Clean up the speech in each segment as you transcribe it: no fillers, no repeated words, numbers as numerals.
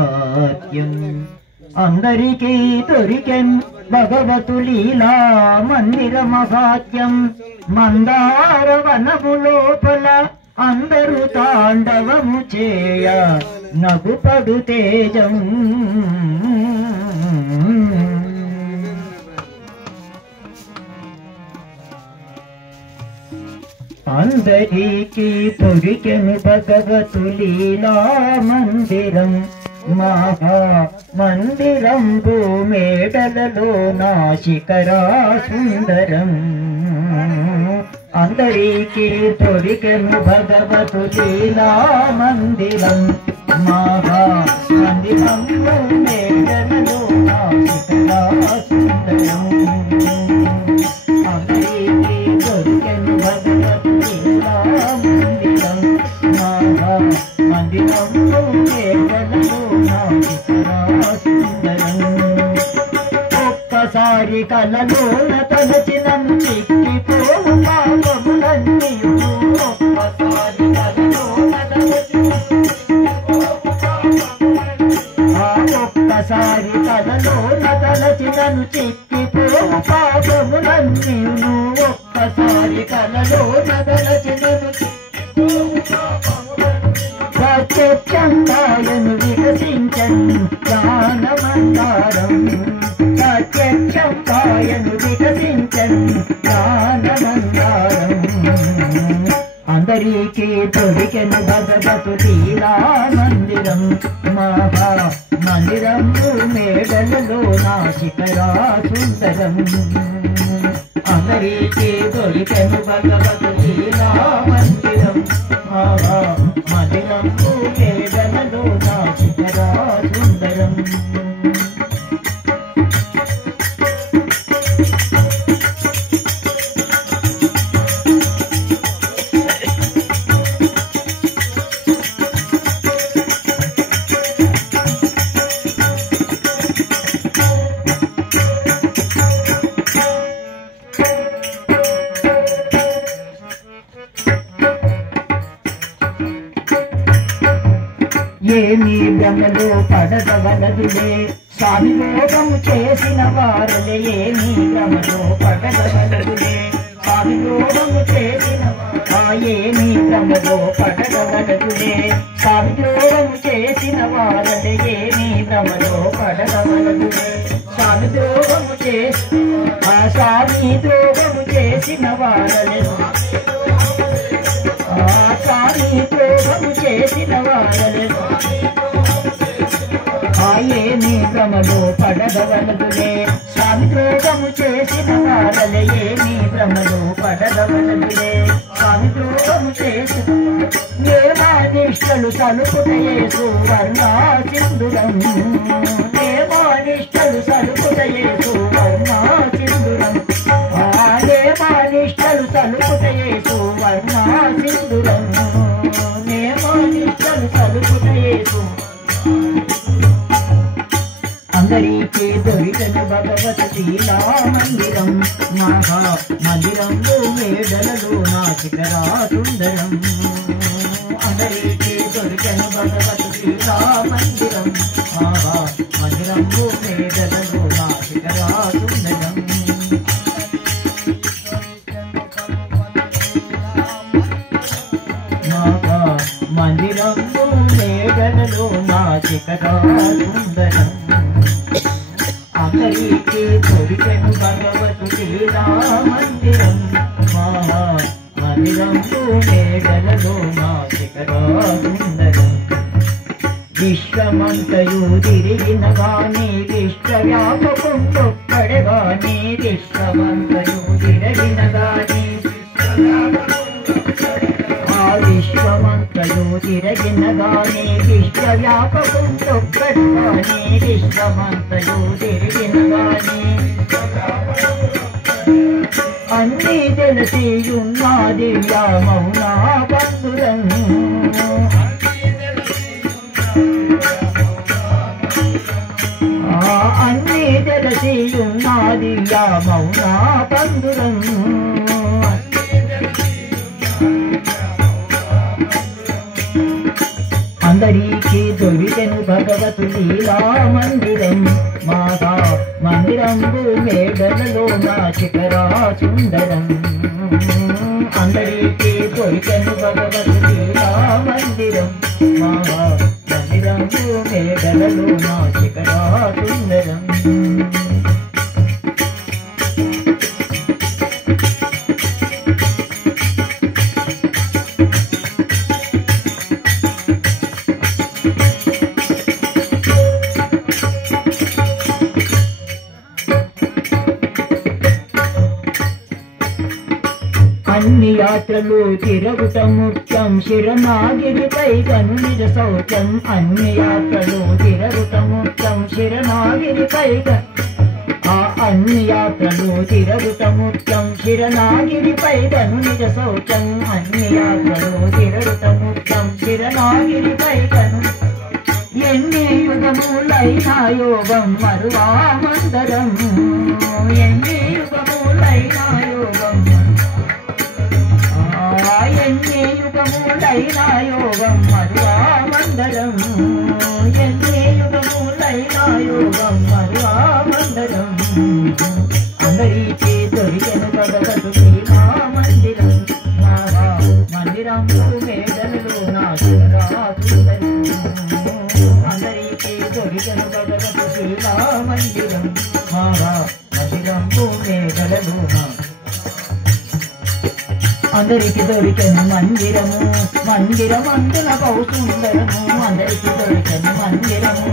మందిరమహాత్యం అందరికీ దొరికెన్ భగవతు లీలా మందిర మహాత్యం మందార వనము లోపల అందరూ తాండవము చేయ నగుపడు తేజం అందరికీ దొరికెను భగవతు లీలా మందిరం మహా మందిరం భూమేడలలో నాశికరా సుందరం అందరికీ దొరికెను భగవతు లీలా మందిరం మహా మందిరం భూమేడలలో నాశికరా సుందరం అందరికీ దొరికెను భగవతు లీలా మందిరం మహా మందిరం భూమేడలలో ఒక్కసారి కలలోన తలచినను చిక్కిపోవు పాపములన్నీ ఒక్కసారి కలలోన ఒక్కసారి కలలోన తలచినను చిక్కిపోవు పాపములన్నీ ఒక్కసారి కలలోన తలచినను ప్రత్యక్షంగాయను వికసించన్ జ్ఞానమందారం ప్రత్యక్షంగాయను వికసించన్ జ్ఞానమందారం అందరికీ దొరికెను భగవతు లీలా మందిరం మహా మందిరం మేడలలో నాశికరా సుందరం అందరికీ దొరికెను భగవతు లీలా మందిరం మహా మందిరం మేడలలో నాశికరా సుందరం ఏమీ భ్రమలో పడగవలదులే స్వామి లోకము చేసిన వారలే ఏమీ భ్రమలో పడగవలదులే స్వామి లోకము చేసిన ఏమీ భ్రమలో పడగవలదులే స్వామి లోకము చేసిన వారలే ఏమీ భ్రమలో పడగవలదులే స్వామి ద్రోహము చేసి స్వామి ద్రోహము చేసిన వారలే స్వామి ద్రోహము చేసిన వారలే ఏమీ భ్రమలో పడగవలదులే స్వామి ద్రోహము చేసిన వారలే ఏమీ భ్రమలో పడగవలదులే స్వామి ద్రోహము చేసిన నిష్టలు సలుపుటయేసు వర్ణా సింధురం నిష్టలు సలుపుటయేసు వర్ణా సింధురం నిష్టలు సలుపుటయేసు వర్ణా సింధురం నిష్టలు సలుపుటయేసు అందరికీ దొరికెను భగవతు లీలా మందిరం మహా మందిరం మేడలలో నాశికరా సుందరం అందరికీ దొరికెను భగవతు లీలా మందిరం మహా మందిరం మేడలలో నాశికరా సుందరం మహా మందిరం మేడలలో నాశికరా సుందరం అందరికీ దొరికెను భగవతు లీలా మందిరం మహా మందిరం మేడలలో నాశికరా సుందరం విశ్వమంతయు తిరిగిన గాని విశ్వవ్యాపకుంటొక్కడే గాని విశ్వమంతయు తిరిగిన గాని విశ్వమంతయు తిరిగిన గాని విశ్వవ్యాపకుంటొక్కడే గాని విశ్వమంతయు తిరిగిన గాని అన్నీ తెలిసియున్నది మౌనా బంధురం అన్నీ తెలిసియున్నది మౌనా బంధురం అందరికీ దొరికెను భగవతు లీలా మందిరం మాగా మందిరంబు మేడలలో నా శిఖరా సుందరం అందరికీ దొరికెను భగవతు లీలా మందిరం మాగా మందిరంబు మేడలలో నా శిఖరా సుందరం అన్ని యాత్రలు తిరుగుట ముఖ్యం శిరనాగిరిపై కను నిజ శౌచం అన్ని యాత్రలు తిరుగుట ముఖ్యం శిరనాగిరిపై అన్ని యాత్రలు తిరుగుట ముఖ్యం శిరనాగిరిపై కను నిజ శౌచం అన్ని యాత్రలు తిరుగుట ముఖ్యం శిరనాగిరిపై కను ఎన్ని యుగములైన యోగం మరువామందరం ఎన్ని యుగములైన యోగం ఎన్ని యుగములైన యోగం మరువామందరం ఎన్ని యుగములైన యోగం మరువామందరం అందరికీ దొరికెను భగవతు లీలా మందిరం మాగా మందిరం మేడలలో నా శిఖరా సుందరం అందరికీ దొరికెను భగవతు లీలా మందిరం మాగా మందిరం మేడలలో నా అందరికి దొరికెను మందిరము మందిరమందున కౌసుందరము అందరికి దొరికెను మందిరము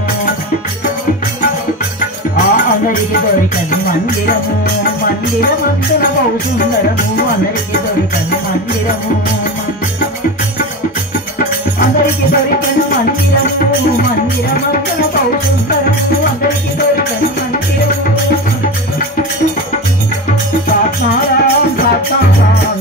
అందరికి దొరికెను మందిరము మందిరమందున కౌసుందరము అందరికి దొరికెను మందిరము అందరికి దొరికెను మందిరము మందిరమందున కౌసుందరము అందరికి దొరికెను మందిరము సాత్మారాం సాత్మారాం